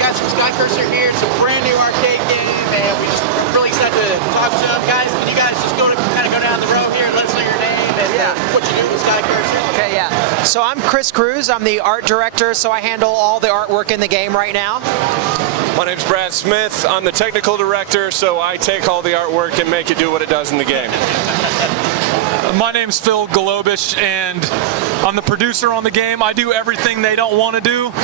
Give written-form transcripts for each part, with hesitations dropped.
guys from Skycurser here. It's a brand new arcade game, and we just really excited to talk to them. Guys, can you guys just kind of go down the row here and let us know your name and what you do with Skycurser? Okay, yeah. So I'm Chris Cruz. I'm the art director, so I handle all the artwork in the game right now. My name's Brad Smith. I'm the technical director, so I take all the artwork and make it do what it does in the game. My name's Phil Galobish, and I'm the producer on the game. I do everything they don't want to do.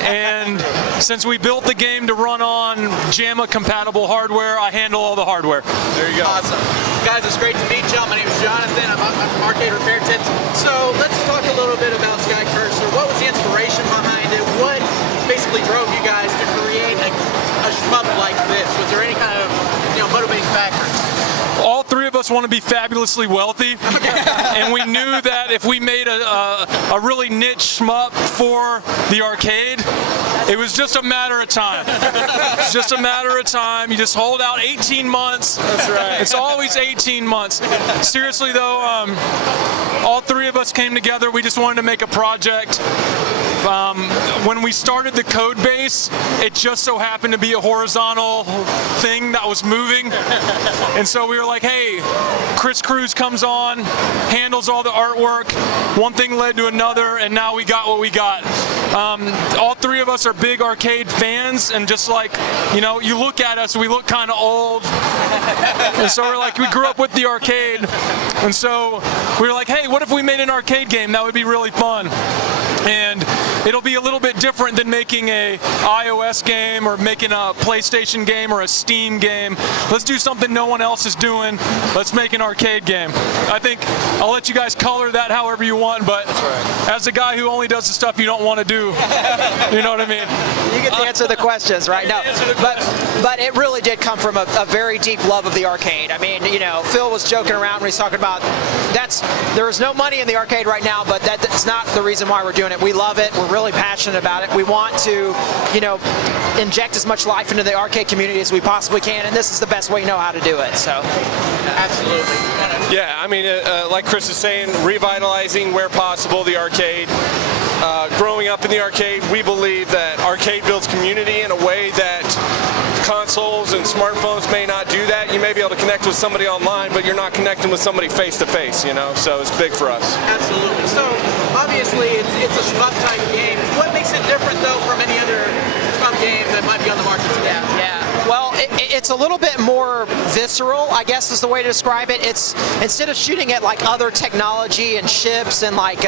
And since we built the game to run on JAMA-compatible hardware, I handle all the hardware. There you go. Awesome. Guys, it's great to meet you. My name is Jonathan. I'm from Arcade Repair Tips. So let's talk a little bit about Skycurser. What was the inspiration behind it? What basically drove you guys to create a shmup like this? Was there any kind of motivating factor? All three of us want to be fabulously wealthy, and we knew that if we made a really niche shmup for the arcade, it was just a matter of time. It's just a matter of time. You just hold out 18 months. That's right. It's always 18 months. Seriously though, all three of us came together. We just wanted to make a project. When we started the code base, it just so happened to be a horizontal thing that was moving. And so we were like, hey, Chris Cruz comes on, handles all the artwork. One thing led to another, and now we got what we got. All three of us are big arcade fans, and just like, you look at us, we look kind of old. And so we're like, we grew up with the arcade. And so we were like, hey, what if we made an arcade game? That would be really fun. And it'll be a little bit different than making a iOS game or making a PlayStation game or a Steam game. Let's do something no one else is doing. Let's make an arcade game. I think I'll let you guys color that however you want, but as a guy who only does the stuff you don't want to do, you know what I mean? You get to answer the questions, right? No, but it really did come from a very deep love of the arcade. I mean, Phil was joking around when he's talking about there is no money in the arcade right now, but that's not the reason why we're doing it. We love it. We're really passionate about it. We want to, inject as much life into the arcade community as we possibly can, and this is the best way we know how to do it. So, absolutely. Yeah, I mean, like Chris is saying, revitalizing where possible the arcade. Growing up in the arcade, we believe that arcade builds community in a way that consoles and smartphones may not do that. You may be able to connect with somebody online, but you're not connecting with somebody face to face, so it's big for us. Absolutely. So obviously it's a shmup type game. What makes it different though from any other shmup game that might be on the market today? Yeah. Well, it's a little bit more visceral, I guess is the way to describe it. It's instead of shooting at like other technology and ships and like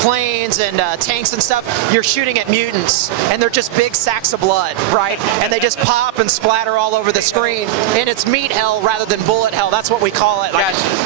planes and tanks and stuff, you're shooting at mutants, and they're just big sacks of blood, right? And they just pop and splatter all over the screen, and it's meat hell rather than bullet hell. That's what we call it.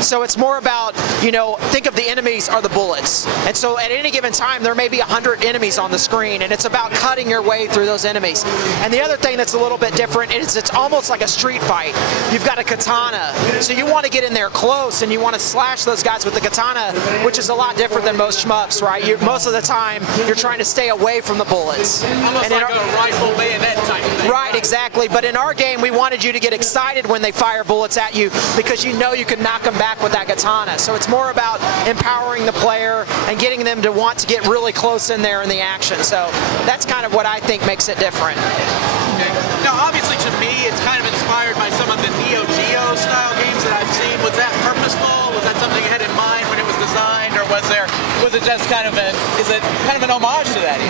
So it's more about, think of the enemies are the bullets, and so at any given time there may be 100 enemies on the screen, and it's about cutting your way through those enemies. And the other thing that's a little bit different is it's almost like a street fight. You've got a katana, so you want to get in there close and you want to slash those guys with the katana, which is a lot different than most shmups, right? Most of the time you're trying to stay away from the bullets. Almost like a rifle bayonet type thing. Right, exactly. But in our game, we wanted you to get excited when they fire bullets at you because you can knock them back with that katana. So it's more about empowering the player and getting them to want to get really close in there in the action. So that's kind of what I think makes it different. Okay. Now, obviously, to me, it's kind of inspired by some of the Neo Geo style games that I've seen. Was that purposeful? Was that something you had in mind when it was designed, or was it just kind of an homage to that?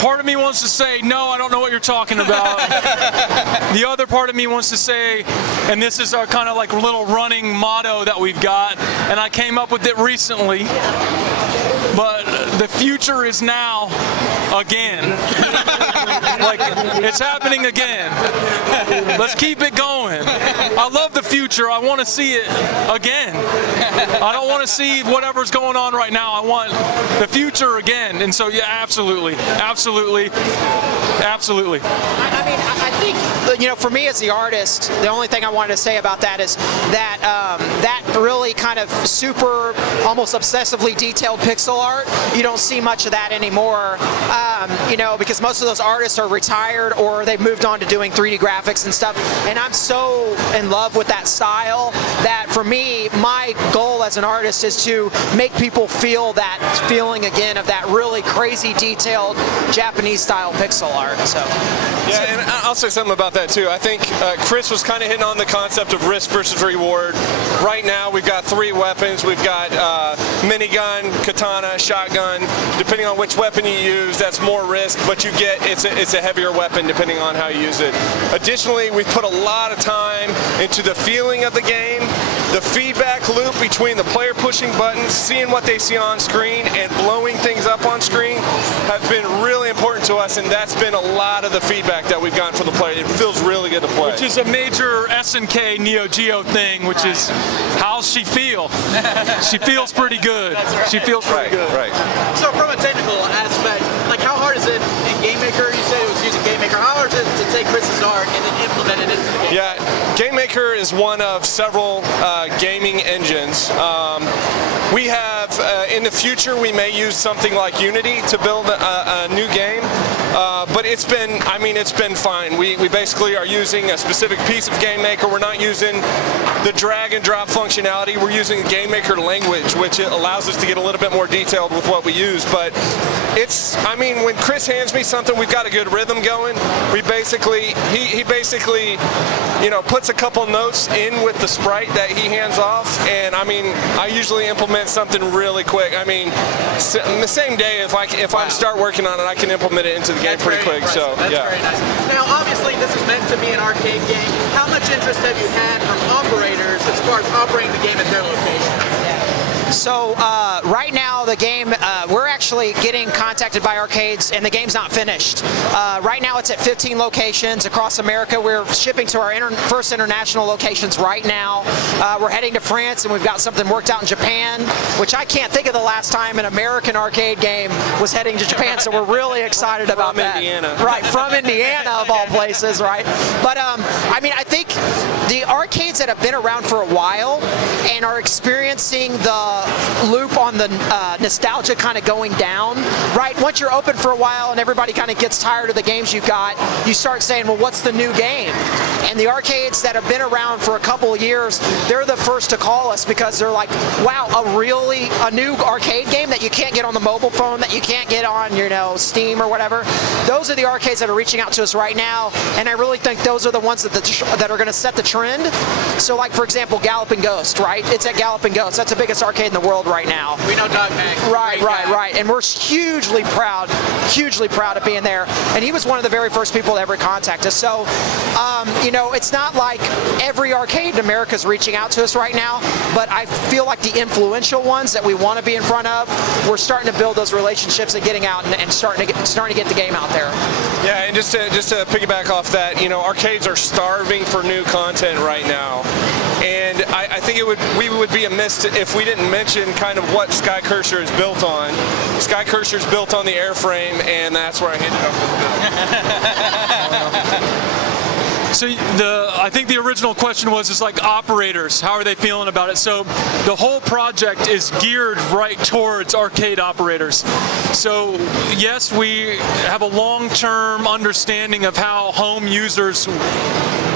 Part of me wants to say, no, I don't know what you're talking about. The other part of me wants to say, and this is our kind of like little running motto that we've got, and I came up with it recently, but the future is now again. Like, it's happening again. Let's keep it going. I love the future. I want to see it again. I don't want to see whatever's going on right now. I want the future again. And so, yeah, absolutely. Absolutely. Absolutely. I mean, I think, for me as the artist, the only thing I wanted to say about that is that that really kind of super, almost obsessively detailed pixel art, you don't see much of that anymore, because most of those artists are retired or they've moved on to doing 3D graphics and stuff, and I'm so in love with that style that for me, my goal as an artist is to make people feel that feeling again of that really crazy detailed Japanese style pixel art. So yeah, and I'll say something about that too. I think Chris was kind of hitting on the concept of risk versus reward. Right now we've got 3 weapons. We've got minigun, katana, shotgun. Depending on which weapon you use, that's more risk, but you get it's a heavier weapon depending on how you use it. Additionally, we've put a lot of time into the feeling of the game, the feedback loop between the player pushing buttons, seeing what they see on screen, and blowing things up on screen have been really important to us, and that's been a lot of the feedback that we've gotten from the player. It feels really good to play. Which is a major SNK Neo Geo thing, which is how's she feel? She feels pretty good. Right. She feels pretty good. Right. So from a technical aspect, like how hard is it in GameMaker? You said it was using GameMaker. How hard is it to take Chris's art and then implement it into the game? Yeah, GameMaker is one of several gaming engines. We have, in the future, we may use something like Unity to build a new game. But it's been fine. We basically are using a specific piece of GameMaker. We're not using the drag and drop functionality. We're using GameMaker language, which allows us to get a little bit more detailed with what we use. But when Chris hands me something, we've got a good rhythm going. He basically, puts a couple notes in with the sprite that he hands off, and I usually implement something really quick. The same day, if I start working on it, I can implement it into the game pretty quick. Impressive. So That's yeah. very nice. Now, obviously, this is meant to be an arcade game. How much interest have you had from operators as far as operating the game at their location? So right now the game, we're actually getting contacted by arcades and the game's not finished. Right now it's at 15 locations across America. We're shipping to our first international locations right now. We're heading to France and we've got something worked out in Japan, which I can't think of the last time an American arcade game was heading to Japan, so we're really excited about that. From Indiana. Right, from Indiana of all places, right? But I think the arcades that have been around for a while and are experiencing the loop on the nostalgia kind of going down, right? Once you're open for a while and everybody kind of gets tired of the games you've got, you start saying, well, what's the new game? And the arcades that have been around for a couple of years, they're the first to call us because they're like, wow, a new arcade game that you can't get on the mobile phone, that you can't get on, Steam or whatever. Those are the arcades that are reaching out to us right now, and I really think those are the ones that are going to set the trend. So like, for example, Galloping Ghost, right? It's at Galloping Ghost. That's the biggest arcade in the world right now. We know Doug Mack. Right. And we're hugely proud of being there. And he was one of the very first people to ever contact us. So, it's not like every arcade in America is reaching out to us right now, but I feel like the influential ones that we want to be in front of, we're starting to build those relationships and getting out and starting to get the game out there. Yeah, and just to piggyback off that, arcades are starving for new content right now. And I think we would be amiss if we didn't mention kind of what Skycurser is built on. Skycurser is built on the airframe, and that's where I ended up with it. So I think the original question was like operators, how are they feeling about it? So the whole project is geared right towards arcade operators. So yes, we have a long-term understanding of how home users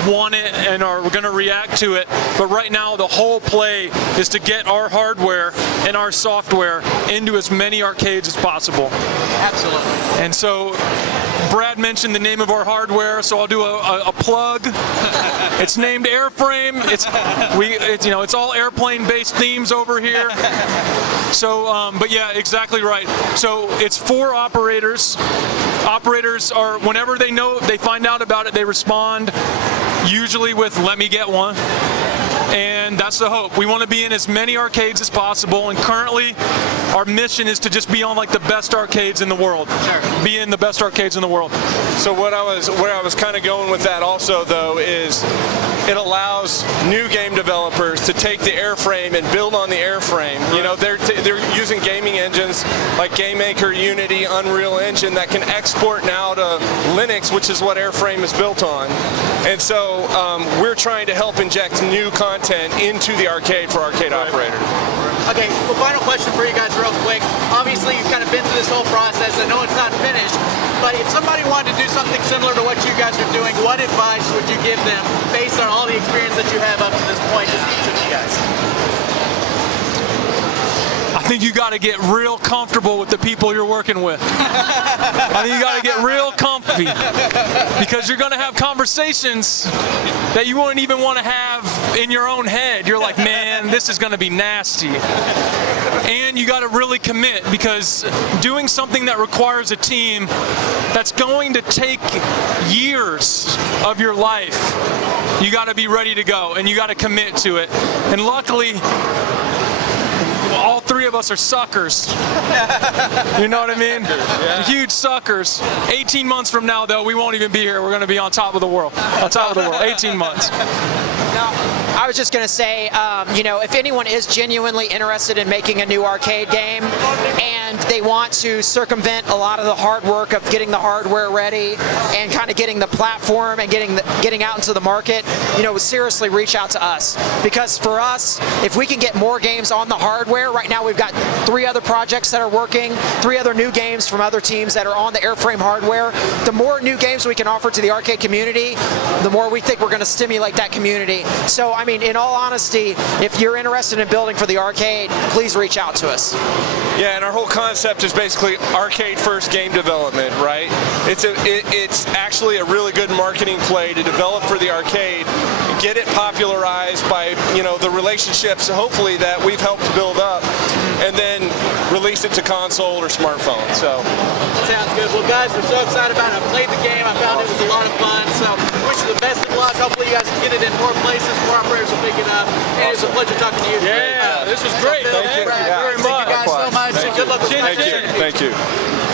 want it and are going to react to it, but right now the whole play is to get our hardware and our software into as many arcades as possible. Absolutely. And so Brad mentioned the name of our hardware, so I'll do a plug. It's named Airframe. It's all airplane-based themes over here. So, but yeah, exactly right. So it's for operators. Operators are, whenever they find out about it, they respond usually with "Let me get one." And that's the hope. We want to be in as many arcades as possible, and currently our mission is to just be on like the best arcades in the world. Sure. Be in the best arcades in the world. So where I was kind of going with that also though is it allows new game developers to take the airframe and build on the airframe. They're using gaming engines like GameMaker, Unity, Unreal Engine that can export now to Linux, which is what Airframe is built on. And so we're trying to help inject new content into the arcade for arcade operators. Okay, well, final question for you guys real quick. Obviously, you've kind of been through this whole process. I know it's not finished, but if somebody wanted to do something similar to what you guys are doing, what advice would you give them based on all the experience that you have up to this point, just each of you guys? think you got to get real comfortable with the people you're working with. I think you got to get real comfy because you're going to have conversations that you wouldn't even want to have in your own head. You're like, man, this is going to be nasty. And you got to really commit because doing something that requires a team that's going to take years of your life, you got to be ready to go and you got to commit to it. And luckily, all three of us are suckers. You know what I mean? Yeah. Huge suckers. 18 months from now, though, we won't even be here. We're going to be on top of the world. On top of the world. 18 months. I was just going to say, you know, if anyone is genuinely interested in making a new arcade game and they want to circumvent a lot of the hard work of getting the hardware ready and kind of getting the platform and getting out into the market, you know, seriously reach out to us. Because for us, if we can get more games on the hardware, right now we've got 3 other projects that are working, 3 other new games from other teams that are on the airframe hardware. The more new games we can offer to the arcade community, the more we think we're going to stimulate that community. So, I mean, in all honesty, if you're interested in building for the arcade, please reach out to us. Yeah, and our whole concept is basically arcade-first game development, right? It's actually a really good marketing play to develop for the arcade, get it popularized by, you know, the relationships, hopefully, that we've helped build up, and then release it to console or smartphone. So sounds good. Well, guys, we're so excited about it. I played the game. I found it was a lot of fun. So wish you the best of luck. Hopefully, you guys can get it in more places. More operators will pick it up. And it's a pleasure talking to you. Yeah, this was great. Thank you very much. Thank you guys so much. Good luck with Thank you.